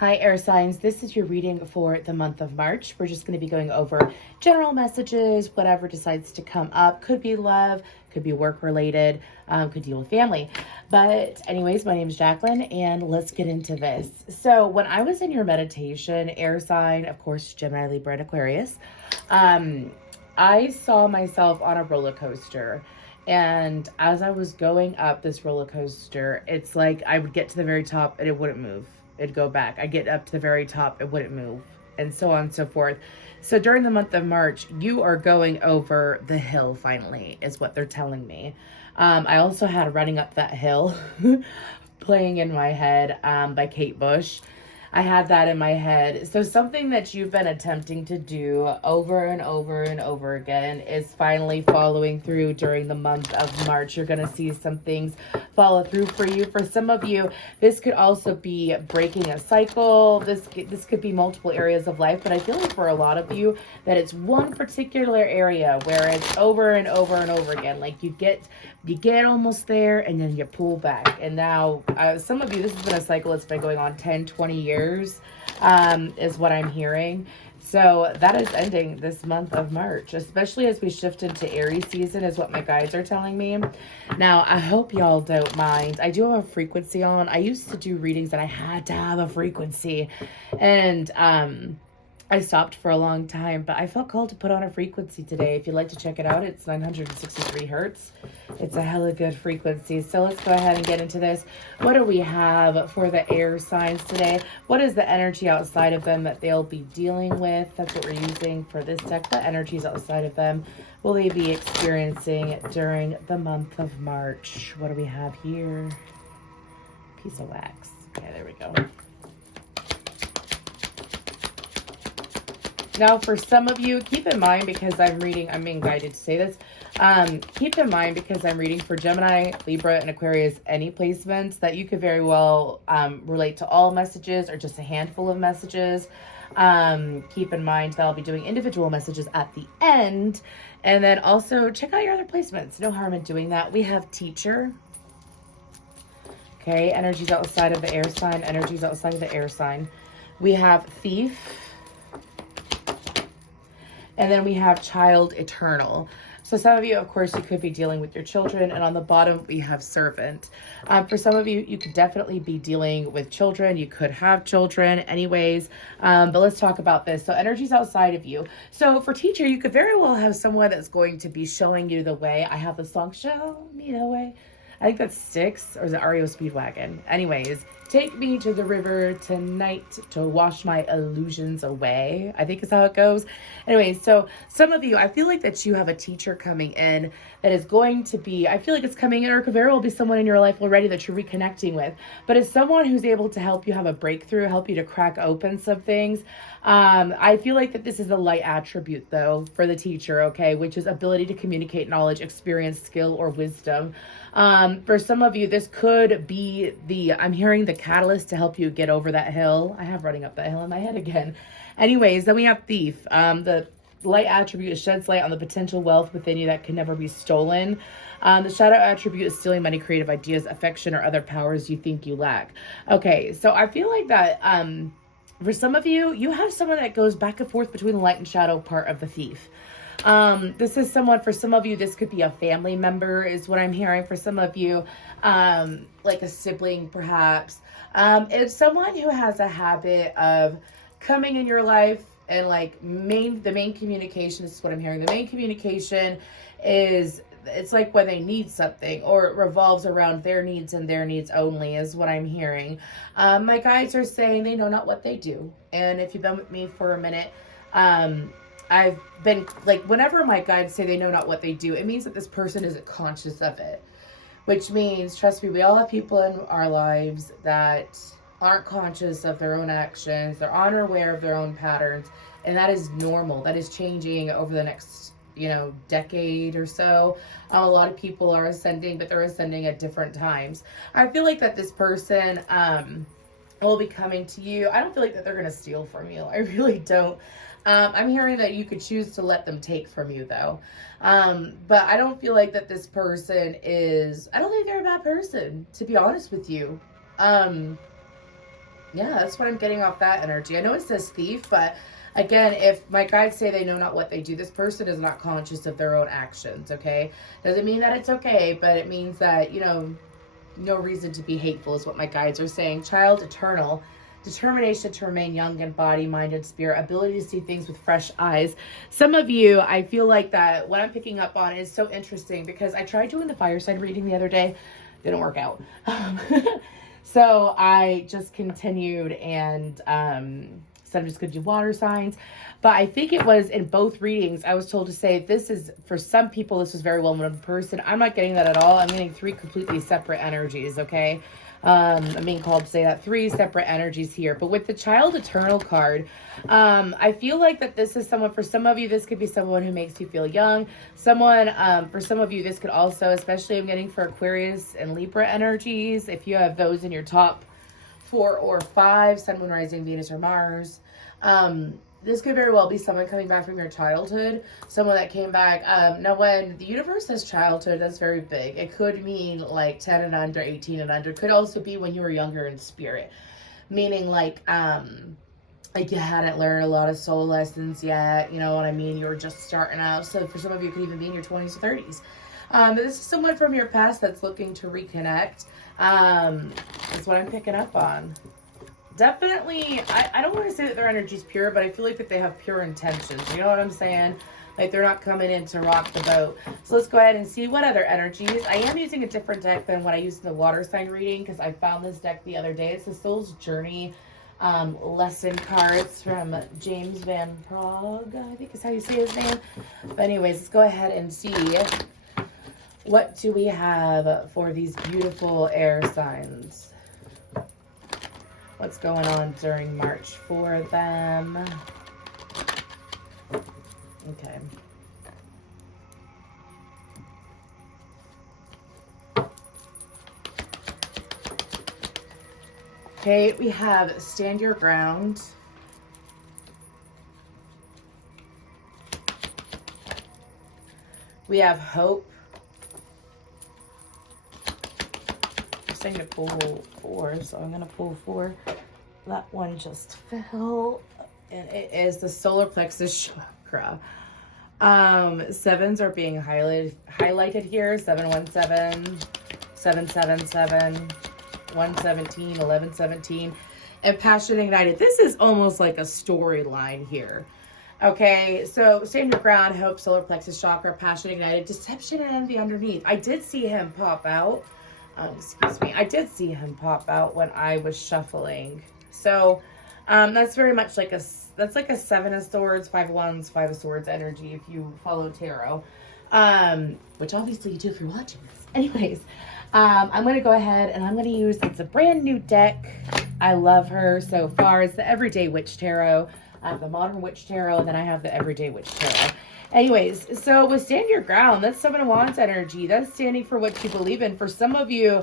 Hi, air signs. This is your reading for the month of March. We're just going to be going over general messages, whatever decides to come up. Could be love, could be work related, could deal with family. But, anyways, my name is Jacqueline, and let's get into this. So, when I was in your meditation, air sign, of course, Gemini, Libra, and Aquarius, I saw myself on a roller coaster. And as I was going up this roller coaster, it's like I would get to the very top and it wouldn't move. It'd go back. I get up to the very top, it wouldn't move, and so on and so forth. So during the month of March, you are going over the hill finally, is what they're telling me. I also had Running Up That Hill playing in my head by Kate Bush. I had that in my head. So something that you've been attempting to do over and over and over again is finally following through during the month of March. You're going to see some things follow through for you. For some of you, this could also be breaking a cycle. This could be multiple areas of life, but I feel like for a lot of you that it's one particular area where it's over and over and over again. Like you get almost there and then you pull back. And now some of you, this has been a cycle that's been going on 10, 20 years, is what I'm hearing. So that is ending this month of March, especially as we shift into Aries season, is what my guides are telling me. Now, I hope y'all don't mind. I do have a frequency on. I used to do readings that I had to have a frequency. And I stopped for a long time, but I felt called to put on a frequency today. If you'd like to check it out, it's 963 hertz. It's a hella good frequency. So let's go ahead and get into this. What do we have for the air signs today? What is the energy outside of them that they'll be dealing with? That's what we're using for this deck. What energies outside of them will they be experiencing during the month of March? What do we have here? Piece of wax. Okay, there we go. Now, for some of you, keep in mind, because I'm being guided to say this, keep in mind, because I'm reading for Gemini, Libra, and Aquarius, any placements, that you could very well relate to all messages or just a handful of messages. Keep in mind that I'll be doing individual messages at the end. And then also check out your other placements. No harm in doing that. We have teacher. Okay, energies outside of the air sign, energies outside of the air sign. We have thief. And then we have child eternal. So some of you, of course, you could be dealing with your children. And on the bottom, we have servant. For some of you, you could definitely be dealing with children. You could have children anyways. But let's talk about this. So energies outside of you. So for teacher, you could very well have someone that's going to be showing you the way. I have the song, Show Me the Way. I think that's Styx, or is it REO Speedwagon? Anyways, take me to the river tonight to wash my illusions away, I think is how it goes. Anyways, so some of you, I feel like that you have a teacher coming in that is going to be, I feel like it's coming in, or it could very well be someone in your life already that you're reconnecting with. But it's someone who's able to help you have a breakthrough, help you to crack open some things. I feel like that this is a light attribute, though, for the teacher, okay, which is ability to communicate knowledge, experience, skill, or wisdom. For some of you, this could be I'm hearing the catalyst to help you get over that hill. I have Running Up That Hill in my head again. Anyways, then we have thief. The light attribute sheds light on the potential wealth within you that can never be stolen. The shadow attribute is stealing money, creative ideas, affection, or other powers you think you lack. Okay, so I feel like that for some of you, you have someone that goes back and forth between the light and shadow part of the thief. This is someone, for some of you, this could be a family member is what I'm hearing. For some of you, like a sibling, perhaps. It's someone who has a habit of coming in your life and like the main communication, this is what I'm hearing. The main communication is, it's like when they need something, or it revolves around their needs and their needs only, is what I'm hearing. My guides are saying they know not what they do. And if you've been with me for a minute, I've been like, whenever my guides say they know not what they do, it means that this person isn't conscious of it, which means, trust me, we all have people in our lives that aren't conscious of their own actions. They're unaware of their own patterns, and that is normal. That is changing over the next, decade or so. A lot of people are ascending, but they're ascending at different times. I feel like that this person will be coming to you. I don't feel like that they're going to steal from you. I really don't. I'm hearing that you could choose to let them take from you, though. But I don't feel like that this person is, I don't think they're a bad person, to be honest with you. Yeah, that's what I'm getting off that energy. I know it says thief, but again, if my guides say they know not what they do, this person is not conscious of their own actions, okay? Doesn't mean that it's okay, but it means that, you know, no reason to be hateful is what my guides are saying. Child eternal. Determination to remain young in body, mind, and spirit. Ability to see things with fresh eyes. Some of you, I feel like that what I'm picking up on is so interesting because I tried doing the fire sign reading the other day. Didn't work out. So I just continued and said I'm just going to do water signs. But I think it was in both readings, I was told to say this is, for some people, this is very well-known person. I'm not getting that at all. I'm getting 3 completely separate energies, okay? I'm being called to say that 3 separate energies here. But with the Child Eternal card, I feel like that this is someone, for some of you, this could be someone who makes you feel young. Someone, for some of you, this could also, especially I'm getting for Aquarius and Libra energies, if you have those in your top 4 or 5, Sun, Moon, Rising, Venus, or Mars. This could very well be someone coming back from your childhood, someone that came back. Now, when the universe says childhood, that's very big. It could mean like 10 and under, 18 and under. Could also be when you were younger in spirit, meaning like you hadn't learned a lot of soul lessons yet. You know what I mean? You were just starting out. So for some of you, it could even be in your 20s or 30s. This is someone from your past that's looking to reconnect. That's what I'm picking up on. Definitely, I don't want to say that their energy is pure, but I feel like that they have pure intentions. You know what I'm saying? Like they're not coming in to rock the boat. So let's go ahead and see what other energies. I am using a different deck than what I used in the water sign reading because I found this deck the other day. It's the Soul's Journey lesson cards from James Van Prague, I think is how you say his name. But anyways, let's go ahead and see what do we have for these beautiful air signs. What's going on during March for them? Okay. Okay, we have stand your ground. We have hope. I'm saying to pull 4, so I'm going to pull 4. That one just fell. And it is the solar plexus chakra. 7s are being highlighted here. 717, 777, 117, 1117. And passion ignited. This is almost like a storyline here. Okay, so stand your ground, hope, solar plexus chakra, passion ignited, deception and envy underneath. I did see him pop out. Excuse me. I did see him pop out when I was shuffling. So that's very much like that's like a 7 of swords, 5 of wands, 5 of swords energy if you follow tarot, which obviously you do if you're watching this. Anyways, I'm going to go ahead and I'm going to use, it's a brand new deck. I love her so far. It's the Everyday Witch Tarot. I have the Modern Witch Tarot, and then I have the Everyday Witch Tarot. Anyways, so with stand your ground, that's 7 of wands energy. That's standing for what you believe in. For some of you,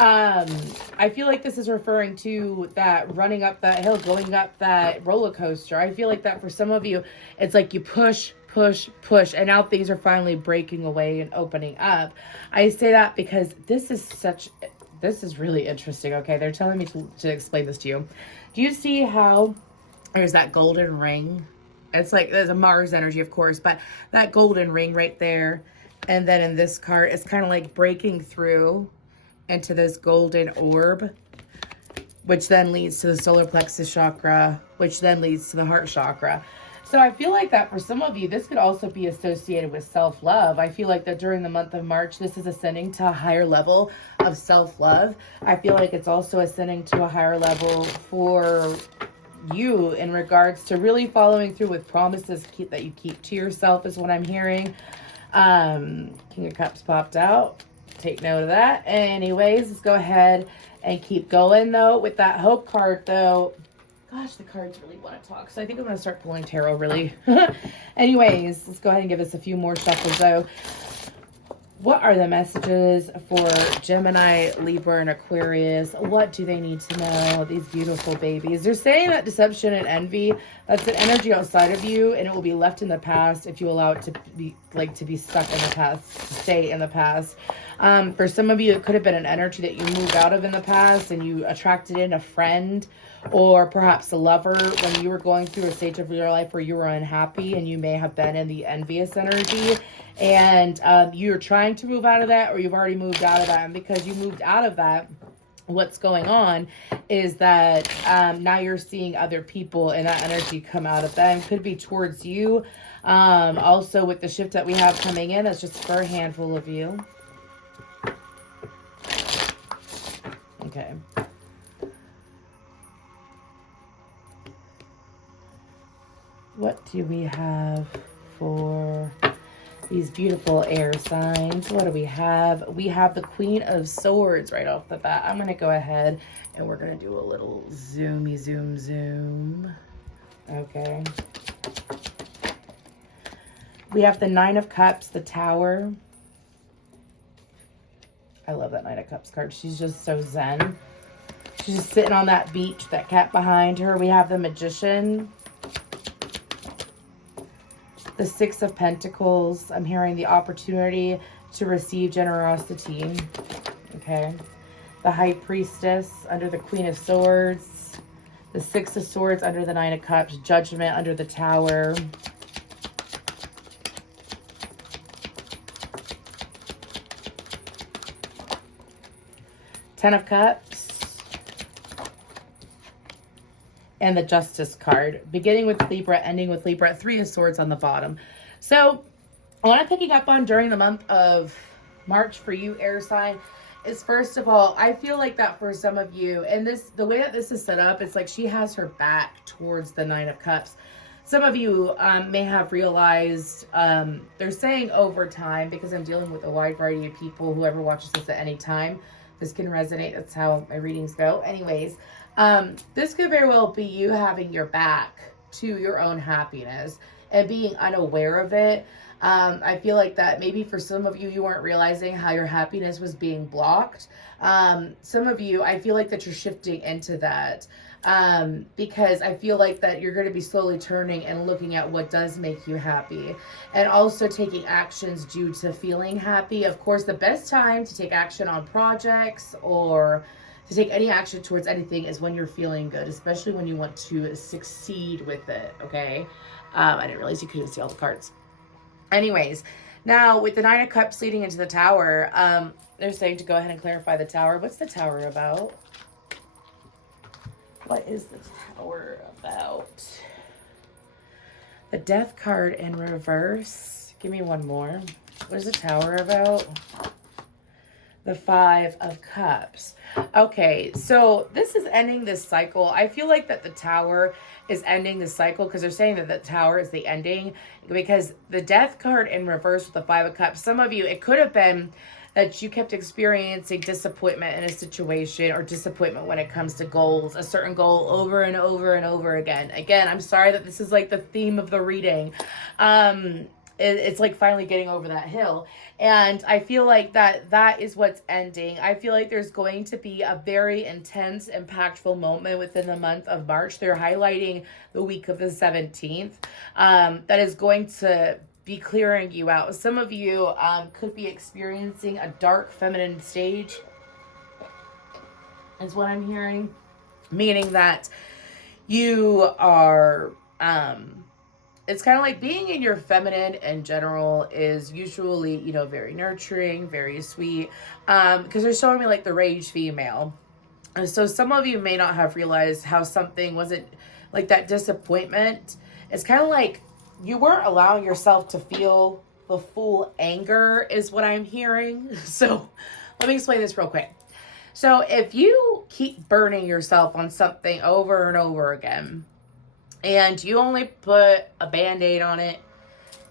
I feel like this is referring to that running up that hill, going up that roller coaster. I feel like that for some of you, it's like you push, and now things are finally breaking away and opening up. I say that because this is really interesting. Okay, they're telling me to explain this to you. Do you see how there's that golden ring? It's like there's a Mars energy, of course, but that golden ring right there. And then in this card, it's kind of like breaking through into this golden orb, which then leads to the solar plexus chakra, which then leads to the heart chakra. So I feel like that for some of you, this could also be associated with self-love. I feel like that during the month of March, this is ascending to a higher level of self-love. I feel like it's also ascending to a higher level for you in regards to really following through with promises that you keep to yourself is what I'm hearing. King of Cups popped out. Take note of that. Anyways, let's go ahead and keep going though with that hope card though. Gosh, the cards really want to talk. So I think I'm going to start pulling tarot really. Anyways, let's go ahead and give us a few more shuffles though. What are the messages for Gemini, Libra, and Aquarius? What do they need to know? These beautiful babies. They're saying that deception and envy, that's an energy outside of you, and it will be left in the past if you allow it to be stuck in the past, to stay in the past. For some of you, it could have been an energy that you moved out of in the past and you attracted in a friend or perhaps a lover when you were going through a stage of your life where you were unhappy and you may have been in the envious energy. And you're trying to move out of that, or you've already moved out of that. And because you moved out of that, what's going on is that now you're seeing other people and that energy come out of them. Could be towards you. Also, with the shift that we have coming in, that's just for a handful of you. Okay. What do we have for these beautiful air signs? What do we have? We have the Queen of Swords right off the bat. I'm going to go ahead and we're going to do a little zoomy zoom. Okay. We have the Nine of Cups, the Tower. I love that Nine of Cups card. She's just so zen. She's just sitting on that beach, that cat behind her. We have the Magician. The Six of Pentacles. I'm hearing the opportunity to receive generosity. Okay. The High Priestess under the Queen of Swords. The Six of Swords under the Nine of Cups. Judgment under the Tower. Ten of Cups. And the Justice card. Beginning with Libra, ending with Libra. Three of Swords on the bottom. So, what I'm picking up on during the month of March for you, air sign, is first of all, I feel like that for some of you, and the way that this is set up, it's like she has her back towards the Nine of Cups. Some of you may have realized, they're saying over time, because I'm dealing with a wide variety of people, whoever watches this at any time, this can resonate. That's how my readings go. Anyways, this could very well be you having your back to your own happiness and being unaware of it. I feel like that maybe for some of you, you weren't realizing how your happiness was being blocked. Some of you, I feel like that you're shifting into that. Because I feel like that you're going to be slowly turning and looking at what does make you happy and also taking actions due to feeling happy. Of course, the best time to take action on projects or to take any action towards anything is when you're feeling good, especially when you want to succeed with it. Okay. I didn't realize you couldn't see all the cards. Anyways, now with the Nine of Cups leading into the Tower, they're saying to go ahead and clarify the Tower. What's the Tower about? What is the Tower about? The Death card in reverse. Give me one more. What is the Tower about? The Five of Cups. Okay, so this is ending this cycle. I feel like that the Tower is ending the cycle because they're saying that the Tower is the ending because the Death card in reverse with the Five of Cups. Some of you, it could have been that you kept experiencing disappointment in a situation or disappointment when it comes to goals, a certain goal over and over and over again. Again, I'm sorry that this is like the theme of the reading. It's like finally getting over that hill. And I feel like that is what's ending. I feel like there's going to be a very intense, impactful moment within the month of March. They're highlighting the week of the 17th. That is going to be clearing you out. Some of you could be experiencing a dark feminine stage, is what I'm hearing. Meaning that you are, it's kind of like being in your feminine in general is usually, you know, very nurturing, very sweet. Because they're showing me like the rage female. And so some of you may not have realized how something wasn't like that disappointment. It's kind of like you weren't allowing yourself to feel the full anger is what I'm hearing. So let me explain this real quick. So if you keep burning yourself on something over and over again, and you only put a Band-Aid on it,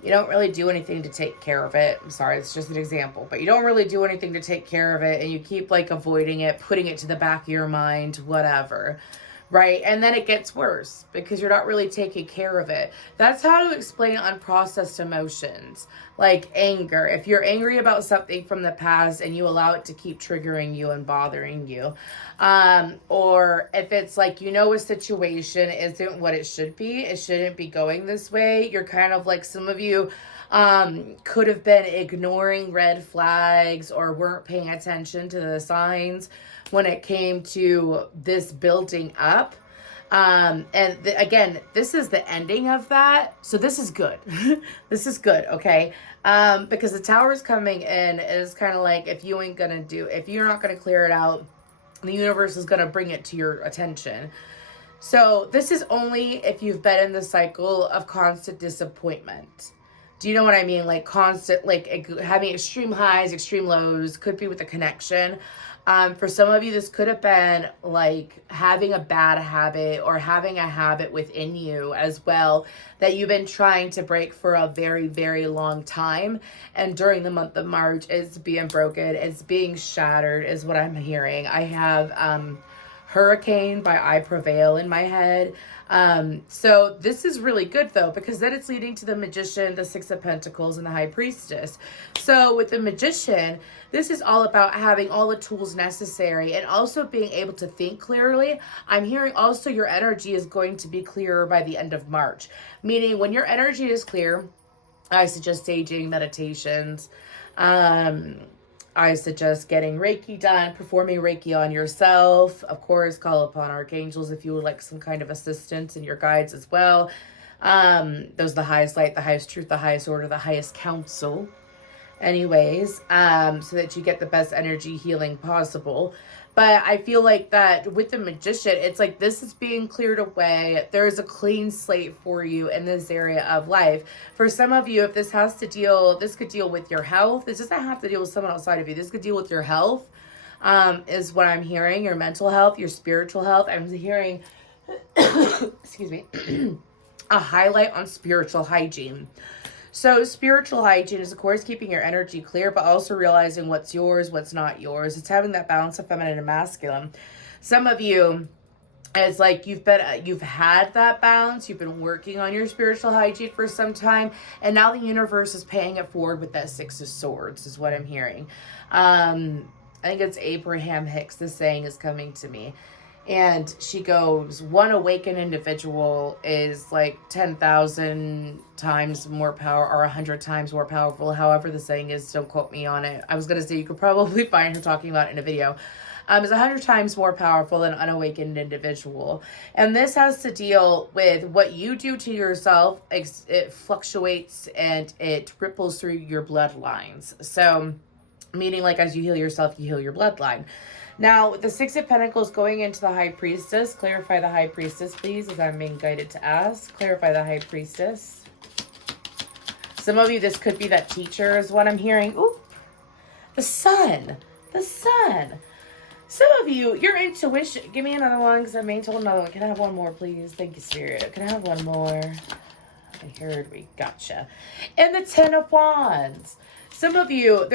you don't really do anything to take care of it. I'm sorry, it's just an example, but you don't really do anything to take care of it, and you keep like avoiding it, putting it to the back of your mind, whatever. Right? And then it gets worse because you're not really taking care of it. That's how to explain unprocessed emotions, like anger. If you're angry about something from the past and you allow it to keep triggering you and bothering you, or if it's like, you know, a situation isn't what it should be, it shouldn't be going this way. You're kind of like some of you, could have been ignoring red flags or weren't paying attention to the signs when it came to this building up. Again, this is the ending of that. So this is good. This is good. Okay. Because the tower is coming in. It's kind of like, if you're not going to clear it out, the universe is going to bring it to your attention. So this is only if you've been in the cycle of constant disappointment. Do you know what I mean? Like constant, like having extreme highs, extreme lows, could be with a connection. For some of you, this could have been like having a bad habit or having a habit within you as well that you've been trying to break for a very, very long time. And during the month of March, it's being broken. It's being shattered is what I'm hearing. I have Hurricane by I Prevail in my head. So this is really good though, because then it's leading to the Magician, the Six of Pentacles, and the High Priestess. So with the Magician, this is all about having all the tools necessary and also being able to think clearly. I'm hearing also your energy is going to be clearer by the end of March, meaning when your energy is clear, I suggest saging, meditations, I suggest getting Reiki done, performing Reiki on yourself. Of course, call upon archangels if you would like some kind of assistance and your guides as well. Those are the highest light, the highest truth, the highest order, the highest counsel. Anyways, so that you get the best energy healing possible. But I feel like that with the Magician, it's like this is being cleared away. There's a clean slate for you in this area of life. For some of you, if this could deal with your health. This doesn't have to deal with someone outside of you. This could deal with your health, is what I'm hearing. Your mental health, your spiritual health. I'm hearing, excuse me, a highlight on spiritual hygiene. So spiritual hygiene is, of course, keeping your energy clear, but also realizing what's yours, what's not yours. It's having that balance of feminine and masculine. Some of you, it's like you've had that balance. You've been working on your spiritual hygiene for some time, and now the universe is paying it forward with that Six of Swords, is what I'm hearing. I think it's Abraham Hicks. This saying is coming to me. And she goes, one awakened individual is like 10,000 times more power or 100 times more powerful. However the saying is, don't quote me on it. I was going to say you could probably find her talking about it in a video. Is 100 times more powerful than an unawakened individual. And this has to deal with what you do to yourself. It fluctuates and it ripples through your bloodlines. So meaning like as you heal yourself, you heal your bloodline. Now, with the Six of Pentacles going into the High Priestess, clarify the High Priestess, please, as I'm being guided to ask. Clarify the High Priestess. Some of you, this could be that teacher is what I'm hearing. Ooh, the Sun. The Sun. Some of you, your intuition. Give me another one because I'm being told another one. Can I have one more, please? Thank you, Spirit. Can I have one more? I heard we gotcha. And the Ten of Wands. Some of you,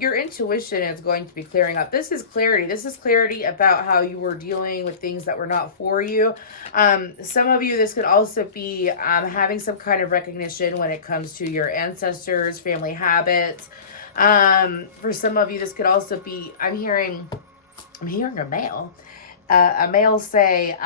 your intuition is going to be clearing up. This is clarity. This is clarity about how you were dealing with things that were not for you. Some of you, this could also be having some kind of recognition when it comes to your ancestors, family habits. For some of you, this could also be, I'm hearing a male. A male say,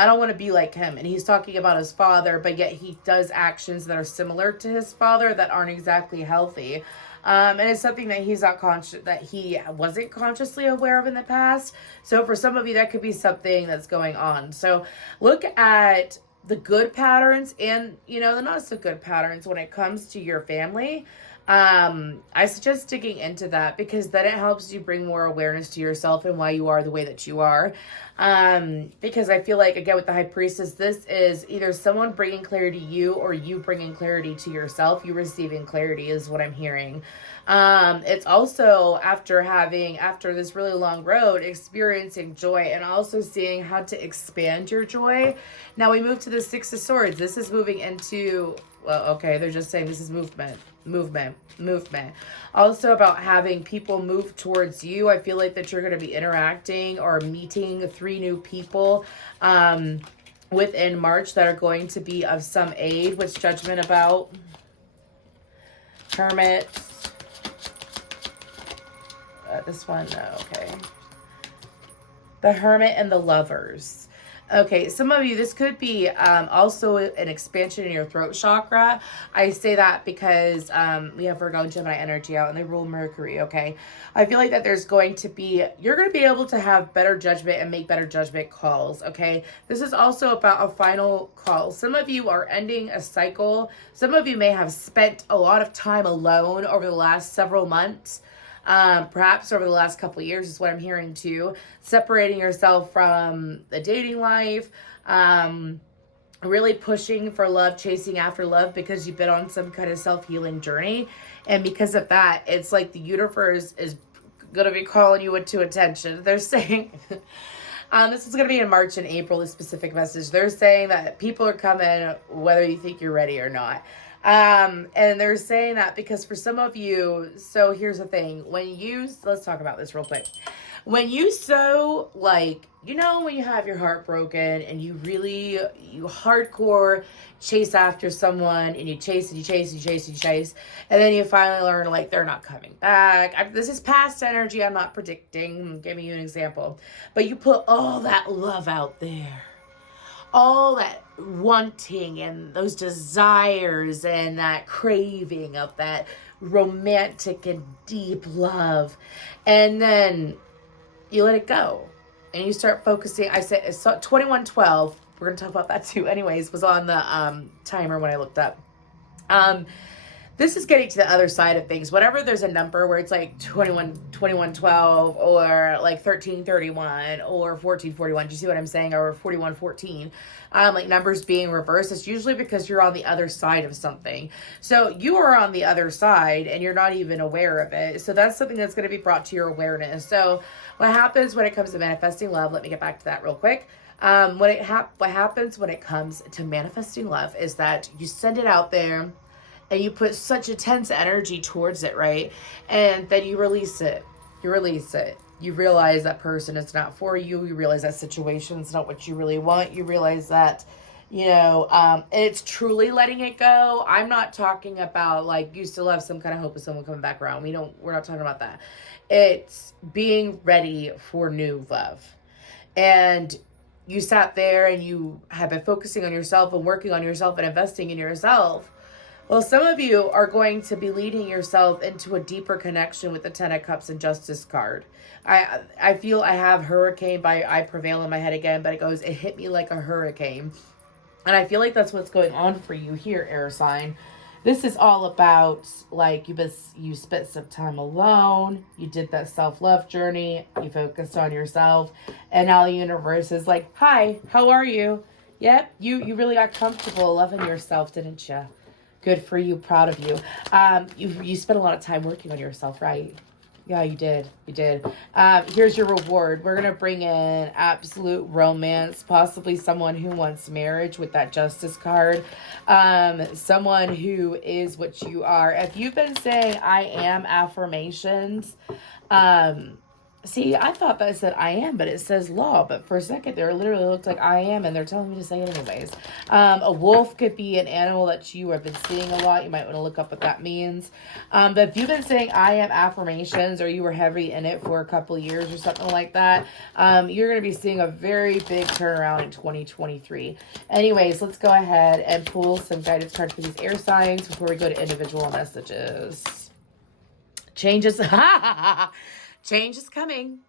I don't want to be like him. And he's talking about his father, but yet he does actions that are similar to his father that aren't exactly healthy. And it's something that he wasn't consciously aware of in the past. So for some of you, that could be something that's going on. So look at the good patterns and, the not so good patterns when it comes to your family. I suggest digging into that because then it helps you bring more awareness to yourself and why you are the way that you are. Because I feel like, again, with the High Priestess, this is either someone bringing clarity to you or you bringing clarity to yourself. You receiving clarity is what I'm hearing. It's also after this really long road, experiencing joy and also seeing how to expand your joy. Now we move to the Six of Swords. This is moving into, well, okay, they're just saying this is movement. Also about having people move towards you. I feel like that you're going to be interacting or meeting 3 new people within March that are going to be of some aid. What's Judgment about? Hermit. This one, okay. The Hermit and the Lovers. Okay, some of you, this could be also an expansion in your throat chakra. I say that because we have Virgo and Gemini energy out and they rule Mercury, okay? I feel like that there's going to be, you're going to be able to have better judgment and make better judgment calls, okay? This is also about a final call. Some of you are ending a cycle. Some of you may have spent a lot of time alone over the last several months. Perhaps over the last couple of years is what I'm hearing too. Separating yourself from the dating life, really pushing for love, chasing after love because you've been on some kind of self-healing journey. And because of that, it's like the universe is going to be calling you into attention. They're saying, this is going to be in March and April, this specific message. They're saying that people are coming whether you think you're ready or not. And they're saying that because for some of you, so here's the thing, let's talk about this real quick. When you when you have your heart broken and you hardcore chase after someone and you chase and you chase and you chase and you chase, and then you finally learn like they're not coming back. This is past energy. I'm not predicting. I'm giving you an example, but you put all that love out there, all that wanting and those desires and that craving of that romantic and deep love. And then you let it go and you start focusing. I said, it's 2112. We're going to talk about that too. Anyways, was on the timer when I looked up. This is getting to the other side of things. Whenever there's a number where it's like 2112 or like 1331 or 1441, do you see what I'm saying? Or 4114, like numbers being reversed, it's usually because you're on the other side of something. So you are on the other side and you're not even aware of it. So that's something that's going to be brought to your awareness. So what happens when it comes to manifesting love, let me get back to that real quick. What happens when it comes to manifesting love is that you send it out there and you put such intense energy towards it, right? And then you release it. You release it. You realize that person is not for you. You realize that situation is not what you really want. You realize that, it's truly letting it go. I'm not talking about like you still have some kind of hope of someone coming back around. We're not talking about that. It's being ready for new love. And you sat there and you have been focusing on yourself and working on yourself and investing in yourself. Well, some of you are going to be leading yourself into a deeper connection with the Ten of Cups and Justice card. I feel I have Hurricane by I Prevail in my head again, but it hit me like a hurricane. And I feel like that's what's going on for you here, air sign. This is all about like you spent some time alone, you did that self-love journey, you focused on yourself, and now the universe is like, hi, how are you? Yep, you really got comfortable loving yourself, didn't you? Good for you. Proud of you. You spent a lot of time working on yourself, right? Yeah, you did. You did. Here's your reward. We're going to bring in absolute romance, possibly someone who wants marriage with that Justice card. Someone who is what you are. If you've been saying I am affirmations, see, I thought that it said I am, but it says law. But for a second there, it literally looked like I am, and they're telling me to say it anyways. A wolf could be an animal that you have been seeing a lot. You might want to look up what that means. But if you've been saying I am affirmations, or you were heavy in it for a couple of years or something like that, you're going to be seeing a very big turnaround in 2023. Anyways, let's go ahead and pull some guidance cards for these air signs before we go to individual messages. Changes. Change is coming.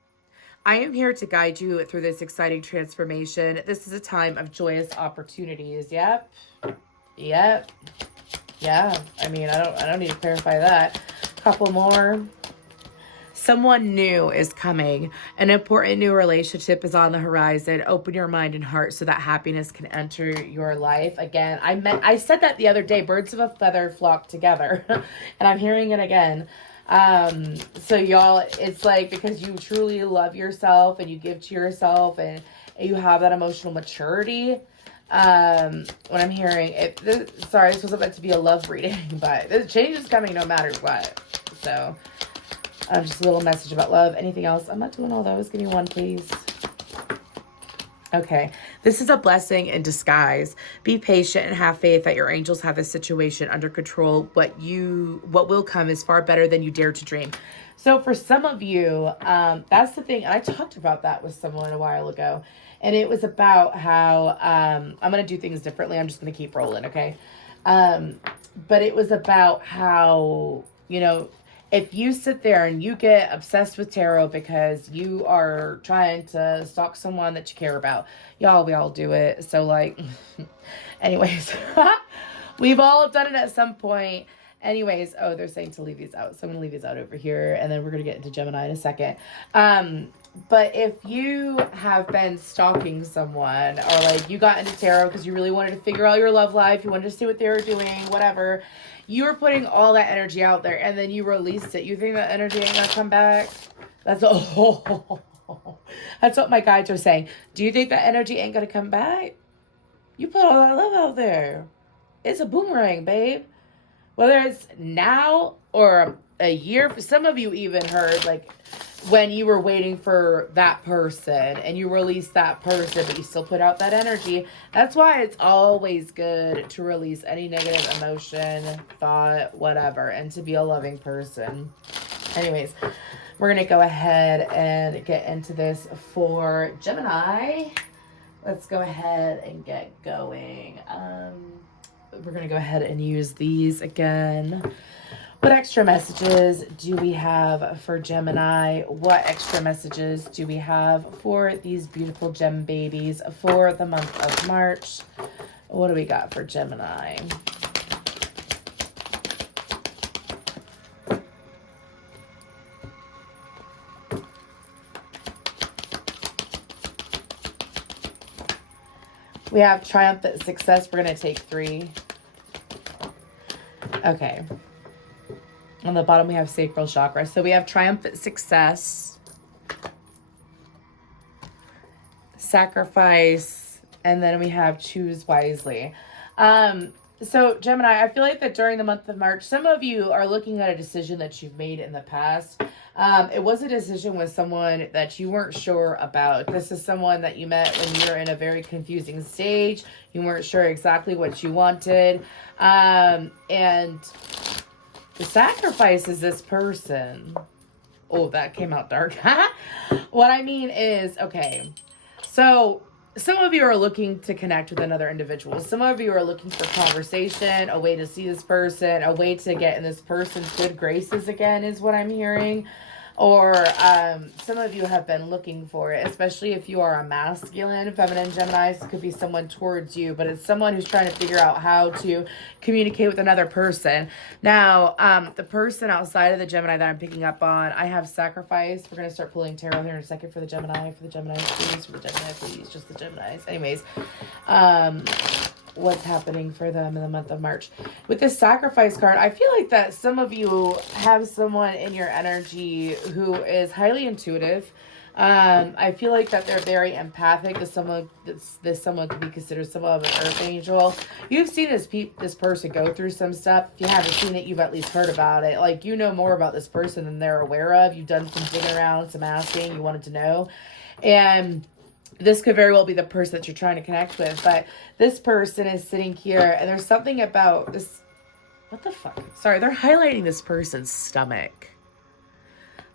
I am here to guide you through this exciting transformation. This is a time of joyous opportunities. Yep. Yeah. I mean, I don't need to clarify that. Couple more. Someone new is coming. An important new relationship is on the horizon. Open your mind and heart so that happiness can enter your life. Again, I said that the other day. Birds of a feather flock together. And I'm hearing it again. So y'all, it's like because you truly love yourself and you give to yourself and you have that emotional maturity. When I'm hearing it, sorry, this wasn't meant to be a love reading, but the change is coming no matter what. So, just a little message about love. Anything else? I'm not doing all those. Give me one, please. Okay, this is a blessing in disguise. Be patient and have faith that your angels have this situation under control. What will come is far better than you dare to dream. So for some of you, that's the thing. And I talked about that with someone a while ago. And it was about how, I'm going to do things differently. I'm just going to keep rolling, okay? But it was about how, you know, if you sit there and you get obsessed with tarot because you are trying to stalk someone that you care about, y'all, we all do it. So, like, anyways, we've all done it at some point. Anyways, oh, they're saying to leave these out. So I'm going to leave these out over here. And then we're going to get into Gemini in a second. But if you have been stalking someone, or like you got into tarot because you really wanted to figure out your love life, you wanted to see what they were doing, whatever, you were putting all that energy out there and then you released it. You think that energy ain't going to come back? That's that's what my guides are saying. Do you think that energy ain't going to come back? You put all that love out there. It's a boomerang, babe. Whether it's now or a year, some of you even heard like when you were waiting for that person and you released that person, but you still put out that energy. That's why it's always good to release any negative emotion, thought, whatever, and to be a loving person. Anyways, we're going to go ahead and get into this for Gemini. Let's go ahead and get going. We're going to go ahead and use these again. What extra messages do we have for Gemini? What extra messages do we have for these beautiful gem babies for the month of March? What do we got for Gemini? We have triumphant success. We're going to take 3. Okay. On the bottom, we have sacral chakra. So we have triumphant success, sacrifice, and then we have choose wisely. So Gemini, I feel like that during the month of March, some of you are looking at a decision that you've made in the past. It was a decision with someone that you weren't sure about. This is someone that you met when you were in a very confusing stage. You weren't sure exactly what you wanted. And the sacrifice is this person. Oh, that came out dark. What I mean is, okay, so some of you are looking to connect with another individual. Some of you are looking for conversation, a way to see this person, a way to get in this person's good graces again is what I'm hearing. Or some of you have been looking for it, especially if you are a masculine, feminine Gemini. This could be someone towards you, but it's someone who's trying to figure out how to communicate with another person. Now, the person outside of the Gemini that I'm picking up on, I have sacrifice. We're going to start pulling tarot here in a second for the Gemini, please, for the Gemini, please, just the Geminis. Anyways, what's happening for them in the month of March. With this sacrifice card, I feel like that some of you have someone in your energy who is highly intuitive. I feel like that they're very empathic. This someone could be considered somewhat of an earth angel. You've seen this person go through some stuff. If you haven't seen it, you've at least heard about it. Like, you know more about this person than they're aware of. You've done some digging around, some asking, you wanted to know. And this could very well be the person that you're trying to connect with. But this person is sitting here, and there's something about this. What the fuck? Sorry, they're highlighting this person's stomach.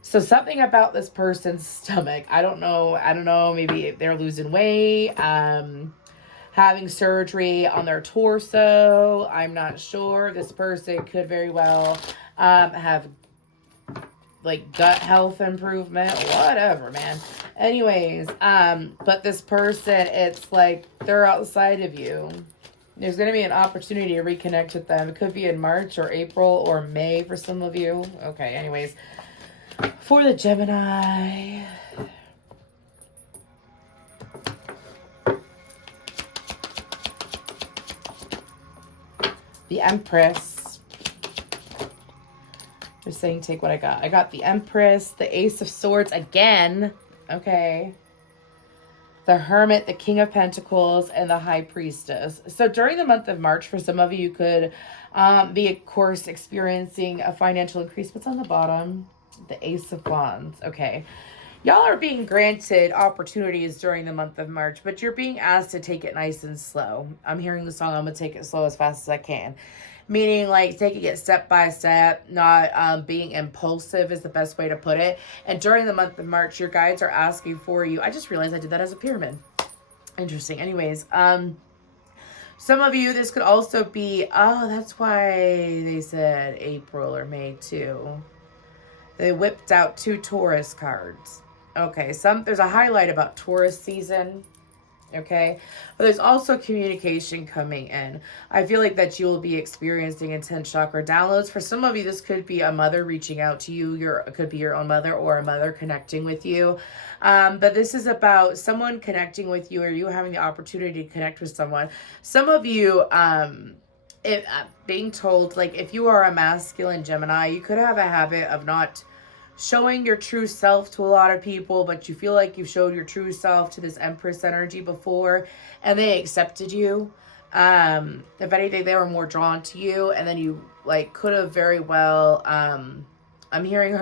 So something about this person's stomach. I don't know. Maybe they're losing weight, having surgery on their torso. I'm not sure. This person could very well have like gut health improvement, whatever, man. Anyways, but this person, it's like they're outside of you. There's going to be an opportunity to reconnect with them. It could be in March or April or May for some of you. Okay, anyways, for the Gemini, the Empress. They're saying take what I got. I got the Empress, the Ace of Swords again. Okay. The Hermit, the King of Pentacles, and the High Priestess. So during the month of March, for some of you, you could be, of course, experiencing a financial increase. What's on the bottom? The Ace of Wands. Okay. Y'all are being granted opportunities during the month of March, but you're being asked to take it nice and slow. I'm hearing the song, I'm going to take it slow as fast as I can. Meaning, like, taking it step by step, not being impulsive is the best way to put it. And during the month of March, your guides are asking for you. I just realized I did that as a pyramid. Interesting. Anyways, some of you, this could also be, oh, that's why they said April or May too. They whipped out 2 Taurus cards. Okay, there's a highlight about Taurus season. Okay, but there's also communication coming in. I feel like that you will be experiencing intense chakra downloads. For some of you, this could be a mother reaching out to you. It could be your own mother or a mother connecting with you. But this is about someone connecting with you, or you having the opportunity to connect with someone. Some of you, being told, like, if you are a masculine Gemini, you could have a habit of not showing your true self to a lot of people, but you feel like you've showed your true self to this Empress energy before, and they accepted you. If anything, they were more drawn to you, and then you, like, could have very well, I'm hearing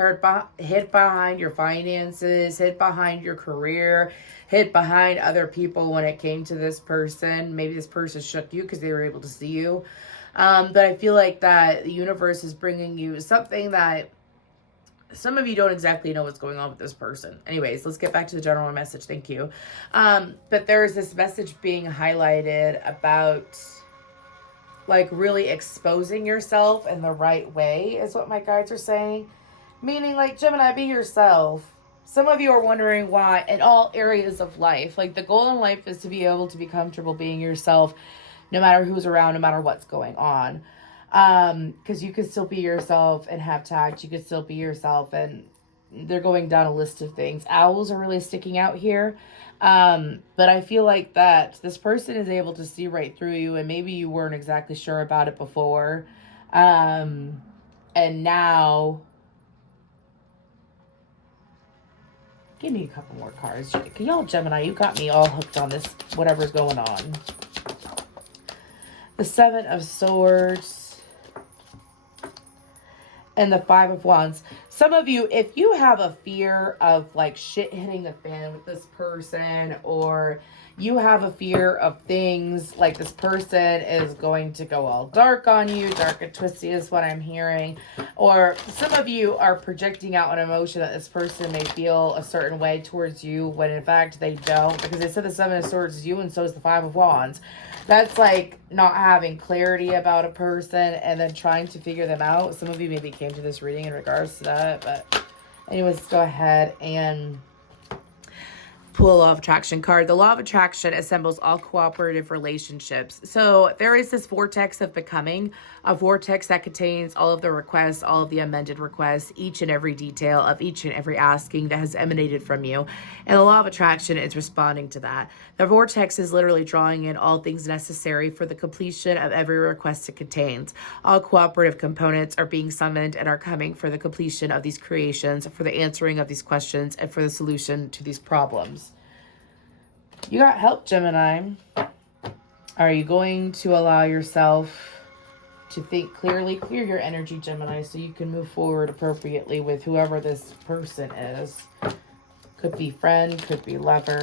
hid behind your finances, hid behind your career, hid behind other people when it came to this person. Maybe this person shook you because they were able to see you. But I feel like that the universe is bringing you something that some of you don't exactly know what's going on with this person. Anyways, let's get back to the general message. Thank you. But there is this message being highlighted about, like, really exposing yourself in the right way is what my guides are saying. Meaning, like, Gemini, be yourself. Some of you are wondering why in all areas of life. Like, the goal in life is to be able to be comfortable being yourself no matter who's around, no matter what's going on. Because you could still be yourself and have tact. You could still be yourself, and they're going down a list of things. Owls are really sticking out here. But I feel like that this person is able to see right through you, and maybe you weren't exactly sure about it before. And now, give me a couple more cards. Y'all Gemini, you got me all hooked on this, whatever's going on. The 7 of Swords. And the 5 of Wands. Some of you, if you have a fear of, like, shit hitting the fan with this person, or you have a fear of things like this person is going to go all dark on you, dark and twisty is what I'm hearing, or some of you are projecting out an emotion that this person may feel a certain way towards you when in fact they don't, because they said the 7 of Swords is you and so is the 5 of Wands. That's like not having clarity about a person and then trying to figure them out. Some of you maybe came to this reading in regards to that, but anyways, let's go ahead and pull a law of attraction card. The law of attraction assembles all cooperative relationships. So there is this vortex of becoming, a vortex that contains all of the requests, all of the amended requests, each and every detail of each and every asking that has emanated from you. And the law of attraction is responding to that. The vortex is literally drawing in all things necessary for the completion of every request it contains. All cooperative components are being summoned and are coming for the completion of these creations, for the answering of these questions, and for the solution to these problems. You got help, Gemini. Are you going to allow yourself to think clearly? Clear your energy, Gemini, so you can move forward appropriately with whoever this person is. Could be friend, could be lover.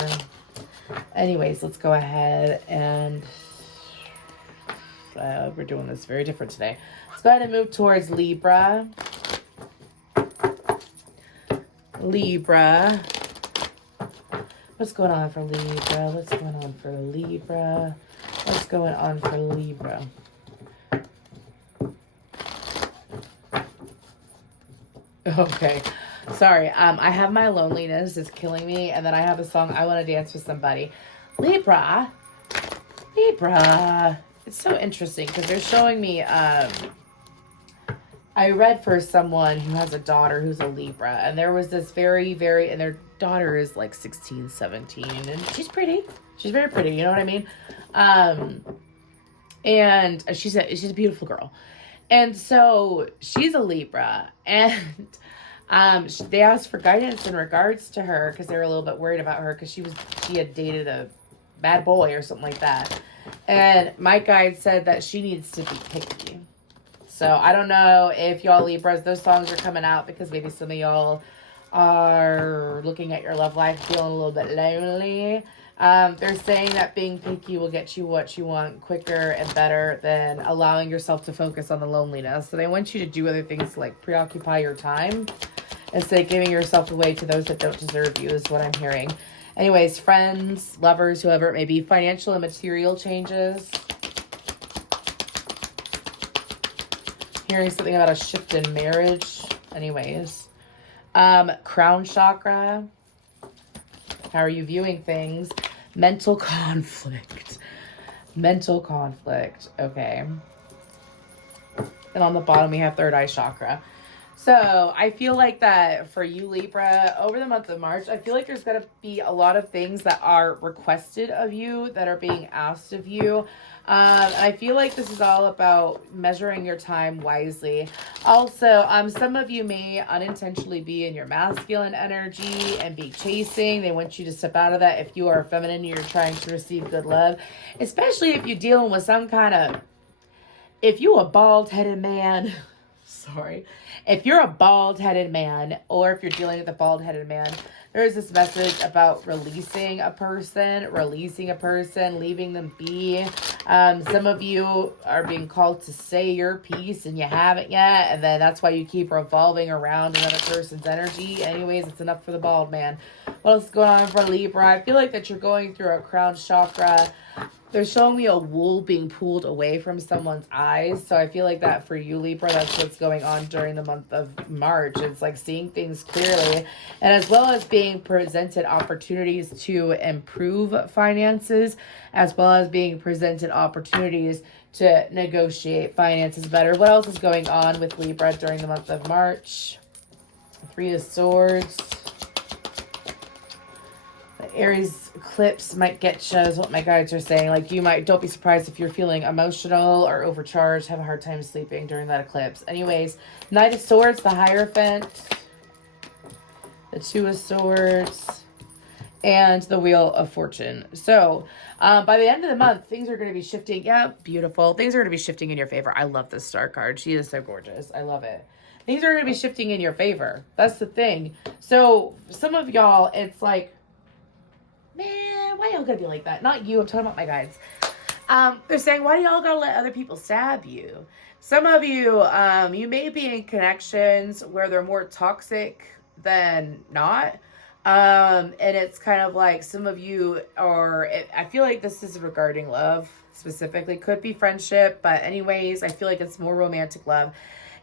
Anyways, let's go ahead and we're doing this very different today. Let's go ahead and move towards Libra. Libra. What's going on for Libra? What's going on for Libra? What's going on for Libra? Okay. Sorry. I have my loneliness. It's killing me. And then I have a song. I want to dance with somebody. Libra. Libra. It's so interesting because they're showing me... I read for someone who has a daughter who's a Libra, and there was this and their daughter is like 16, 17, and she's pretty. She's very pretty, you know what I mean? And she's a beautiful girl. And so she's a Libra, and they asked for guidance in regards to her because they were a little bit worried about her because she had dated a bad boy or something like that. And my guide said that she needs to be picky. So I don't know if y'all Libras, those songs are coming out because maybe some of y'all are looking at your love life feeling a little bit lonely. They're saying that being picky will get you what you want quicker and better than allowing yourself to focus on the loneliness. So they want you to do other things like preoccupy your time instead of giving yourself away to those that don't deserve you is what I'm hearing. Anyways, friends, lovers, whoever it may be, financial and material changes. Hearing something about a shift in marriage. Anyways. Crown chakra. How are you viewing things? Mental conflict. Mental conflict. Okay. And on the bottom, we have third eye chakra. So I feel like that for you, Libra, over the month of March, I feel like there's going to be a lot of things that are requested of you, that are being asked of you. And I feel like this is all about measuring your time wisely. Also, some of you may unintentionally be in your masculine energy and be chasing. They want you to step out of that if you are feminine and you're trying to receive good love, especially if you're dealing with some kind of, if you a bald-headed man, sorry, if you're a bald-headed man, or if you're dealing with a bald-headed man, there's this message about releasing a person, leaving them be. Some of you are being called to say your piece and you haven't yet, and then that's why you keep revolving around another person's energy. Anyways, it's enough for the bald man. What else is going on for Libra? I feel like that you're going through a crown chakra. They're showing me a wool being pulled away from someone's eyes. So I feel like that for you, Libra, that's what's going on during the month of March. It's like seeing things clearly, and as well as being presented opportunities to improve finances, as well as being presented opportunities to negotiate finances better. What else is going on with Libra during the month of March? Three of Swords. The Aries eclipse might get you, is what my guides are saying. Like, you might, don't be surprised if you're feeling emotional or overcharged, have a hard time sleeping during that eclipse. Anyways, Knight of Swords, the Hierophant, the Two of Swords, and the Wheel of Fortune. So, by the end of the month, things are going to be shifting. Yeah, beautiful. Things are going to be shifting in your favor. I love this star card. She is so gorgeous. I love it. Things are going to be shifting in your favor. That's the thing. So, some of y'all, it's like, man, why y'all gotta be like that? Not you, I'm talking about my guides. They're saying, why do y'all gotta let other people stab you? Some of you, you may be in connections where they're more toxic than not. And it's kind of like some of you are, I feel like this is regarding love specifically. Could be friendship, but anyways, I feel like it's more romantic love.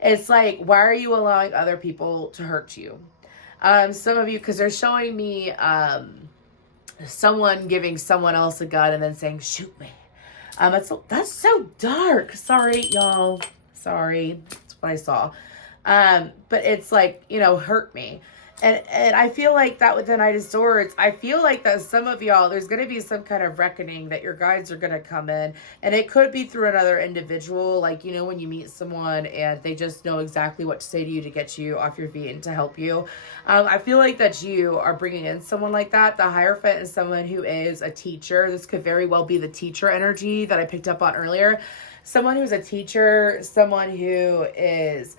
It's like, why are you allowing other people to hurt you? Some of you, because they're showing me, someone giving someone else a gun and then saying, shoot me. That's so dark. Sorry, y'all. Sorry. That's what I saw. But it's like, you know, hurt me. And I feel like that with the Knight of Swords, I feel like that some of y'all, there's going to be some kind of reckoning that your guides are going to come in. And it could be through another individual. Like, you know, when you meet someone and they just know exactly what to say to you to get you off your feet and to help you. I feel like that you are bringing in someone like that. The Hierophant is someone who is a teacher. This could very well be the teacher energy that I picked up on earlier. Someone who's a teacher, someone who is,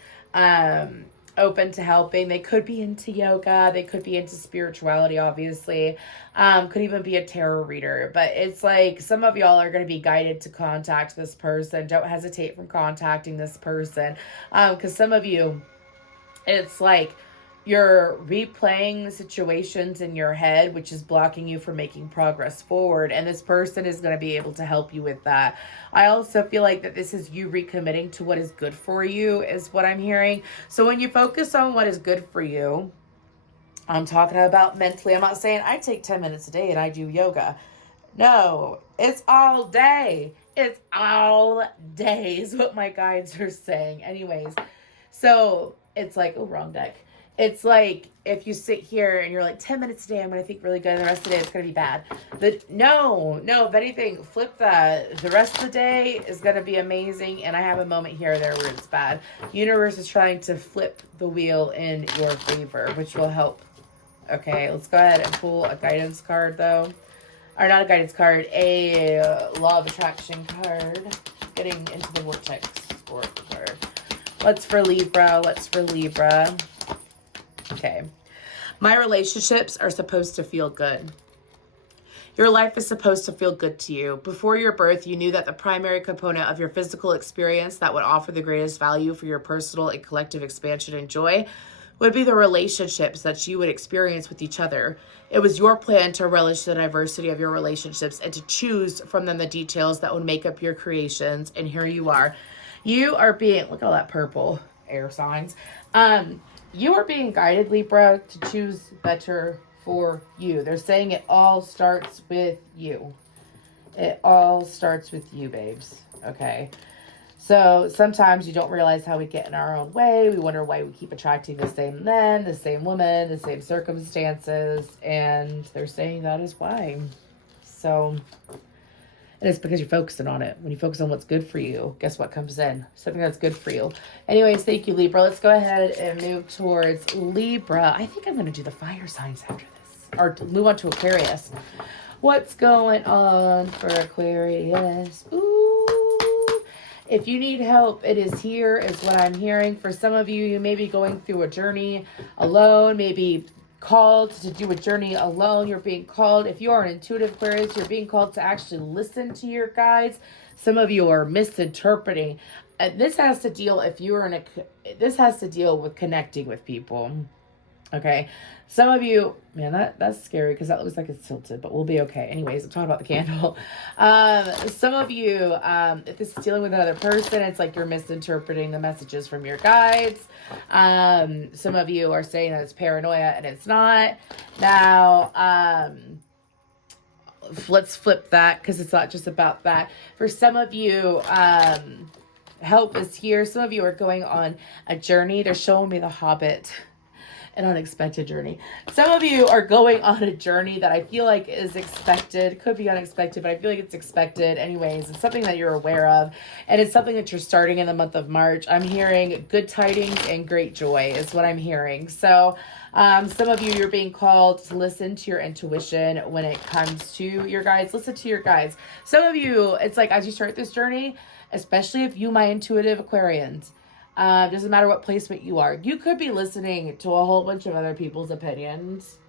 open to helping. They could be into yoga. They could be into spirituality, obviously. Could even be a tarot reader. But it's like some of y'all are going to be guided to contact this person. Don't hesitate from contacting this person. Because some of you, it's like you're replaying the situations in your head, which is blocking you from making progress forward. And this person is going to be able to help you with that. I also feel like that this is you recommitting to what is good for you, is what I'm hearing. So when you focus on what is good for you, I'm talking about mentally. I'm not saying I take 10 minutes a day and I do yoga. No, it's all day. It's all day is what my guides are saying. Anyways, so it's like, oh, wrong deck. It's like if you sit here and you're like 10 minutes a day, I'm going to think really good. And the rest of the day, it's going to be bad. No, if anything, flip that. The rest of the day is going to be amazing. And I have a moment here or there where it's bad. Universe is trying to flip the wheel in your favor, which will help. Okay, let's go ahead and pull a guidance card, though. Or not a guidance card, a law of attraction card. Getting into the vortex card. What's for Libra? Okay. My relationships are supposed to feel good. Your life is supposed to feel good to you. Before your birth, you knew that the primary component of your physical experience that would offer the greatest value for your personal and collective expansion and joy would be the relationships that you would experience with each other. It was your plan to relish the diversity of your relationships and to choose from them the details that would make up your creations. And here you are. You are being, look at all that purple air signs. You are being guided, Libra, to choose better for you. They're saying it all starts with you. It all starts with you, babes. Okay. So sometimes you don't realize how we get in our own way. We wonder why we keep attracting the same men, the same women, the same circumstances. And they're saying that is why. So, and it's because you're focusing on it. When you focus on what's good for you, guess what comes in? Something that's good for you. Anyways, thank you, Libra. Let's go ahead and move towards Libra. I think I'm going to do the fire signs after this. Or move on to Aquarius. What's going on for Aquarius? Ooh. If you need help, it is here, is what I'm hearing. For some of you, you may be going through a journey alone, maybe called to do a journey alone. You're being called, if you are an intuitive Aquarius, you're being called to actually listen to your guides. Some of you are misinterpreting. This has to deal, this has to deal with connecting with people. Okay, some of you, man, that's scary because that looks like it's tilted, but we'll be okay. Anyways, I'm talking about the candle. Some of you, if this is dealing with another person, it's like you're misinterpreting the messages from your guides. Some of you are saying that it's paranoia and it's not. Now, let's flip that because it's not just about that. For some of you, help is here. Some of you are going on a journey. They're showing me the Hobbit. An unexpected journey. Some of you are going on a journey that I feel like is expected. Could be unexpected, but I feel like it's expected anyways. It's something that you're aware of. And it's something that you're starting in the month of March. I'm hearing good tidings and great joy is what I'm hearing. So some of you, you're being called to listen to your intuition when it comes to your guides. Listen to your guides. Some of you, it's like as you start this journey, especially if you, my intuitive Aquarians, doesn't matter what placement you are. You could be listening to a whole bunch of other people's opinions.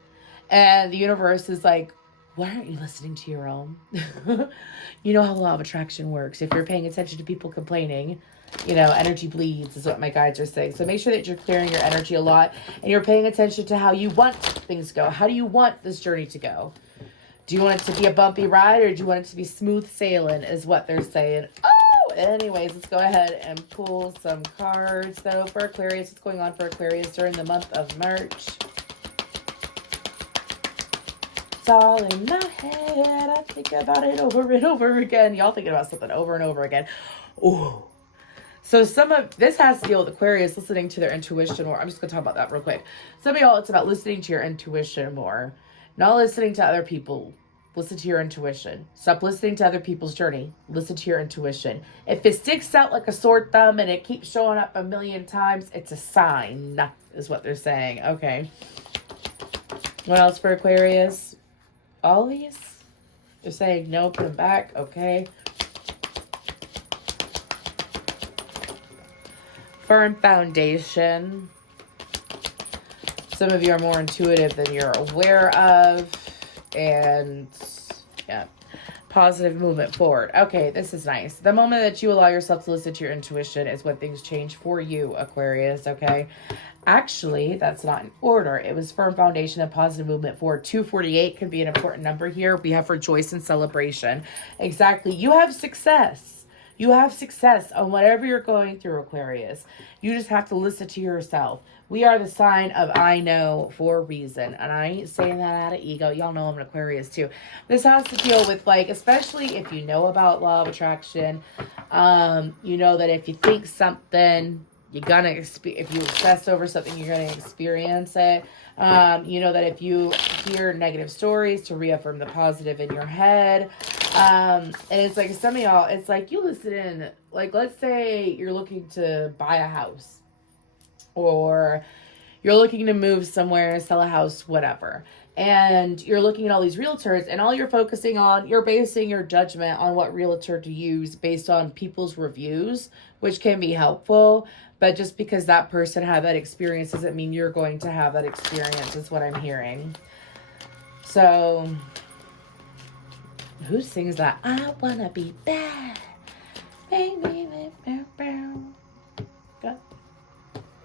And the universe is like, why aren't you listening to your own? You know how law of attraction works. If you're paying attention to people complaining, energy bleeds is what my guides are saying. So make sure that you're clearing your energy a lot and you're paying attention to how you want things to go. How do you want this journey to go? Do you want it to be a bumpy ride or do you want it to be smooth sailing is what they're saying. Anyways, let's go ahead and pull some cards, though, for Aquarius. What's going on for Aquarius during the month of March? It's all in my head. I think about it over and over again. Y'all thinking about something over and over again. Ooh. So some of this has to deal with Aquarius listening to their intuition more. I'm just going to talk about that real quick. Some of y'all, it's about listening to your intuition more. Not listening to other people. Listen to your intuition. Stop listening to other people's journey. Listen to your intuition. If it sticks out like a sore thumb and it keeps showing up a million times, it's a sign, is what they're saying. Okay. What else for Aquarius? All these? They're saying no, put them back. Okay. Firm foundation. Some of you are more intuitive than you're aware of. And yeah, positive movement forward. Okay, this is nice. The moment that you allow yourself to listen to your intuition is when things change for you, Aquarius, okay? Actually, that's not in order. It was firm foundation and positive movement forward. 248 could be an important number here. We have rejoice and celebration. Exactly. You have success. You have success on whatever you're going through, Aquarius. You just have to listen to yourself. We are the sign of I know for a reason. And I ain't saying that out of ego. Y'all know I'm an Aquarius too. This has to deal with, like, especially if you know about law of attraction. You know that if you think something, you're gonna if you obsess over something, you're gonna experience it. You know that if you hear negative stories, to reaffirm the positive in your head. And it's like some of y'all, it's like you listen in, like, let's say you're looking to buy a house or you're looking to move somewhere, sell a house, whatever. And you're looking at all these realtors and all you're focusing on, you're basing your judgment on what realtor to use based on people's reviews, which can be helpful. But just because that person had that experience doesn't mean you're going to have that experience, is what I'm hearing. So who sings that? I wanna be bad. Go.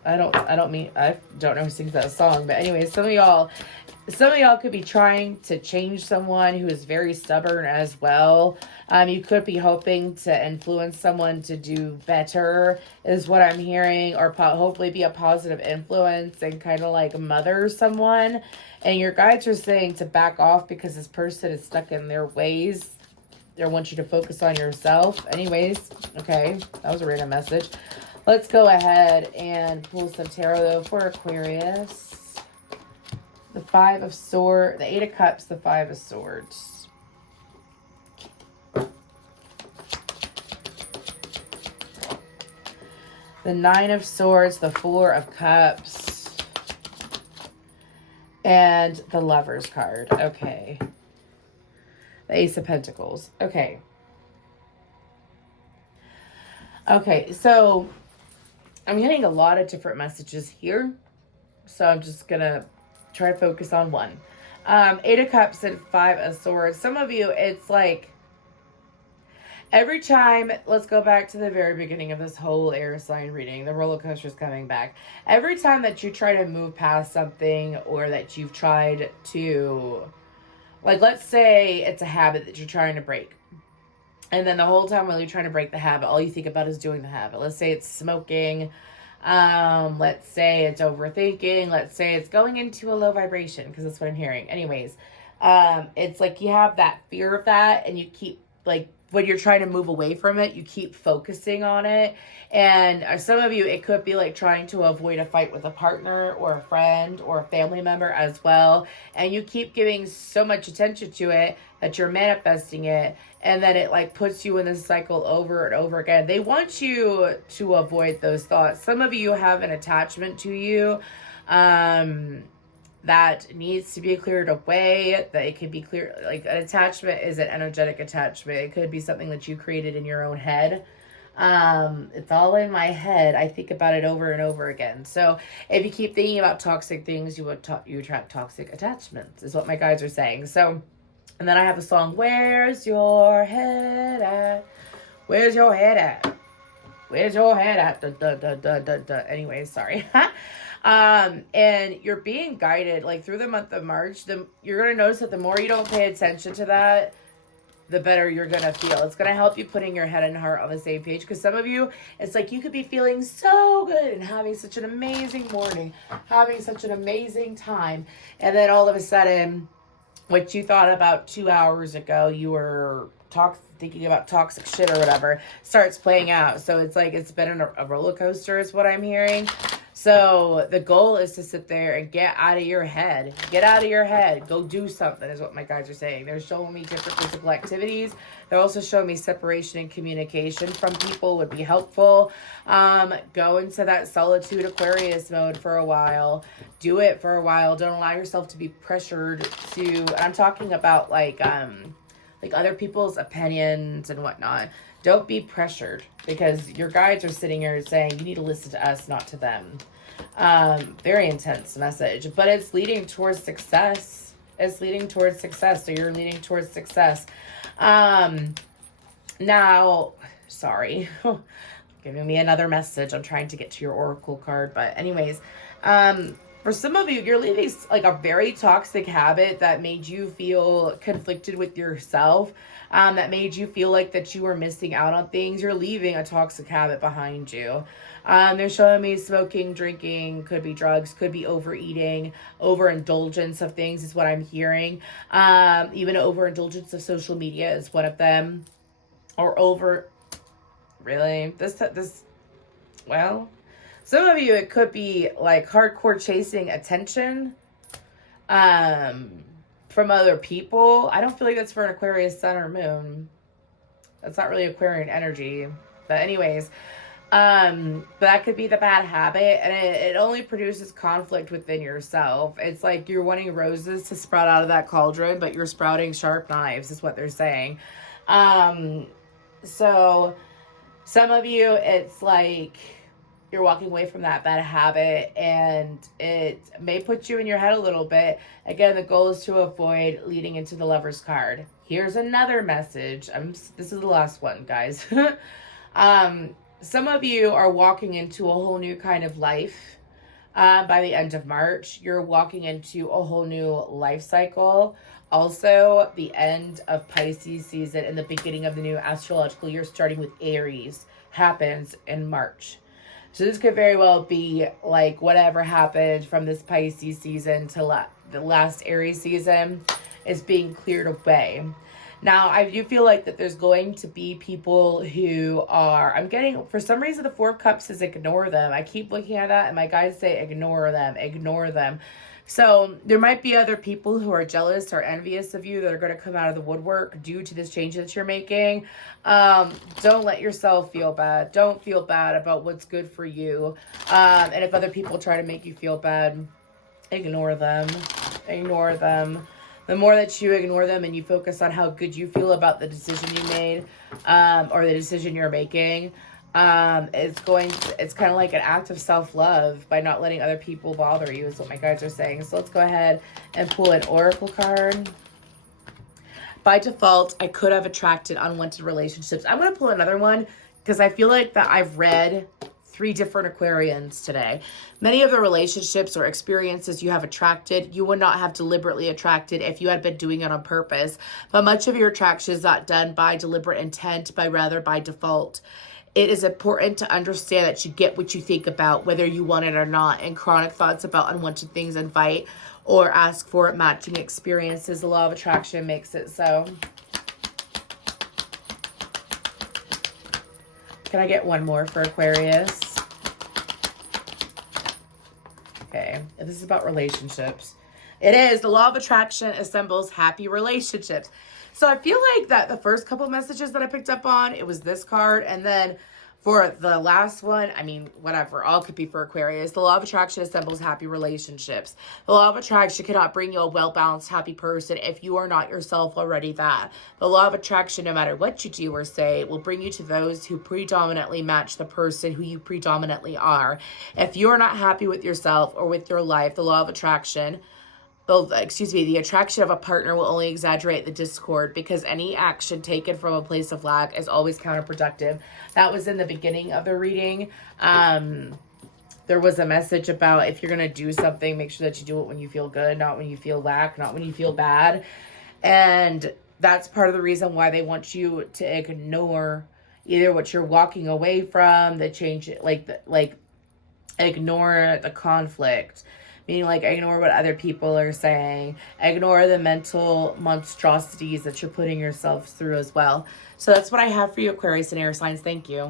I don't know who sings that song, but anyway, some of y'all could be trying to change someone who is very stubborn as well. You could be hoping to influence someone to do better, is what I'm hearing, or hopefully be a positive influence and kind of like mother someone. And your guides are saying to back off because this person is stuck in their ways. They want you to focus on yourself. Anyways, okay, that was a random message. Let's go ahead and pull some tarot though for Aquarius. The Five of Swords, the Eight of Cups, the Five of Swords. The Nine of Swords, the Four of Cups, and the Lover's card. Okay. The Ace of Pentacles. Okay. Okay, so I'm getting a lot of different messages here. So I'm just going to try to focus on one. Eight of Cups and Five of Swords. Some of you, it's like every time, let's go back to the very beginning of this whole air sign reading. The roller coaster is coming back. Every time that you try to move past something, or that you've tried to, like, let's say it's a habit that you're trying to break. And then the whole time while you're trying to break the habit, all you think about is doing the habit. Let's say it's smoking. Let's say it's overthinking. Let's say it's going into a low vibration, because that's what I'm hearing. Anyways, it's like you have that fear of that, and you keep, like, when you're trying to move away from it, you keep focusing on it. And some of you, it could be like trying to avoid a fight with a partner or a friend or a family member as well. And you keep giving so much attention to it that you're manifesting it. And then it like puts you in this cycle over and over again. They want you to avoid those thoughts. Some of you have an attachment to you. That needs to be cleared away, that it can be clear. Like, an attachment is an energetic attachment. It could be something that you created in your own head. It's all in my head. I think about it over and over again. So if you keep thinking about toxic things, you attract toxic attachments, is what my guides are saying. So, and then I have a song, Where's Your Head At? Where's your head at? Where's your head at? Da, da, da, da, da, da. Anyway, sorry. And you're being guided, like, through the month of March. You're going to notice that the more you don't pay attention to that, the better you're going to feel. It's going to help you putting your head and heart on the same page. Because some of you, it's like you could be feeling so good and having such an amazing morning, having such an amazing time. And then all of a sudden, what you thought about 2 hours ago, you were thinking about toxic shit or whatever, starts playing out. So it's like it's been a roller coaster is what I'm hearing. So the goal is to sit there and get out of your head. Get out of your head. Go do something is what my guides are saying. They're showing me different physical activities. They're also showing me separation and communication from people would be helpful. Go into that solitude Aquarius mode for a while. Do it for a while. Don't allow yourself to be pressured to, I'm talking about like other people's opinions and whatnot. Don't be pressured, because your guides are sitting here saying you need to listen to us, not to them. Very intense message, but it's leading towards success. It's leading towards success. So you're leading towards success. Now, sorry, giving me another message. I'm trying to get to your oracle card, but anyways, for some of you, you're leaving like a very toxic habit that made you feel conflicted with yourself, that made you feel like that you were missing out on things. You're leaving a toxic habit behind you. They're showing me smoking, drinking, could be drugs, could be overeating, overindulgence of things is what I'm hearing. Even overindulgence of social media is one of them. Or really? Well... Some of you, it could be like hardcore chasing attention from other people. I don't feel like that's for an Aquarius sun or moon. That's not really Aquarian energy. But anyways, but that could be the bad habit. And it only produces conflict within yourself. It's like you're wanting roses to sprout out of that cauldron, but you're sprouting sharp knives is what they're saying. So some of you, it's like... you're walking away from that bad habit, and it may put you in your head a little bit. Again, the goal is to avoid leading into the Lover's card. Here's another message. This is the last one, guys. Some of you are walking into a whole new kind of life. By the end of March, you're walking into a whole new life cycle. Also, the end of Pisces season and the beginning of the new astrological year, starting with Aries, happens in March. So this could very well be like whatever happened from this Pisces season to the last Aries season is being cleared away. Now, I do feel like that there's going to be people who are, I'm getting, for some reason, the Four of Cups says ignore them. I keep looking at that and my guides say ignore them, ignore them. So there might be other people who are jealous or envious of you that are going to come out of the woodwork due to this change that you're making. Don't let yourself feel bad. Don't feel bad about what's good for you. And if other people try to make you feel bad, ignore them. Ignore them. The more that you ignore them and you focus on how good you feel about the decision you made, or the decision you're making, it's kind of like an act of self-love by not letting other people bother you, is what my guides are saying. So let's go ahead and pull an oracle card. By default, I could have attracted unwanted relationships. I'm going to pull another one because I feel like that I've read 3 different Aquarians today. Many of the relationships or experiences you have attracted, you would not have deliberately attracted if you had been doing it on purpose. But much of your attraction is not done by deliberate intent, but rather by default. It is important to understand that you get what you think about, whether you want it or not, and chronic thoughts about unwanted things invite or ask for matching experiences. The law of attraction makes it so. Can I get one more for Aquarius? Okay, this is about relationships. It is. The law of attraction assembles happy relationships. So I feel like that the first couple messages that I picked up on, it was this card. And then for the last one, I mean, whatever, all could be for Aquarius. The law of attraction assembles happy relationships. The law of attraction cannot bring you a well-balanced, happy person if you are not yourself already that. The law of attraction, no matter what you do or say, will bring you to those who predominantly match the person who you predominantly are. If you're not happy with yourself or with your life, the law of attraction, the attraction of a partner will only exaggerate the discord, because any action taken from a place of lack is always counterproductive. That was in the beginning of the reading. There was a message about if you're going to do something, make sure that you do it when you feel good, not when you feel lack, not when you feel bad. And that's part of the reason why they want you to ignore either what you're walking away from, the change, ignore the conflict. Meaning, like, ignore what other people are saying. Ignore the mental monstrosities that you're putting yourself through as well. So that's what I have for you, Aquarius and air signs. Thank you.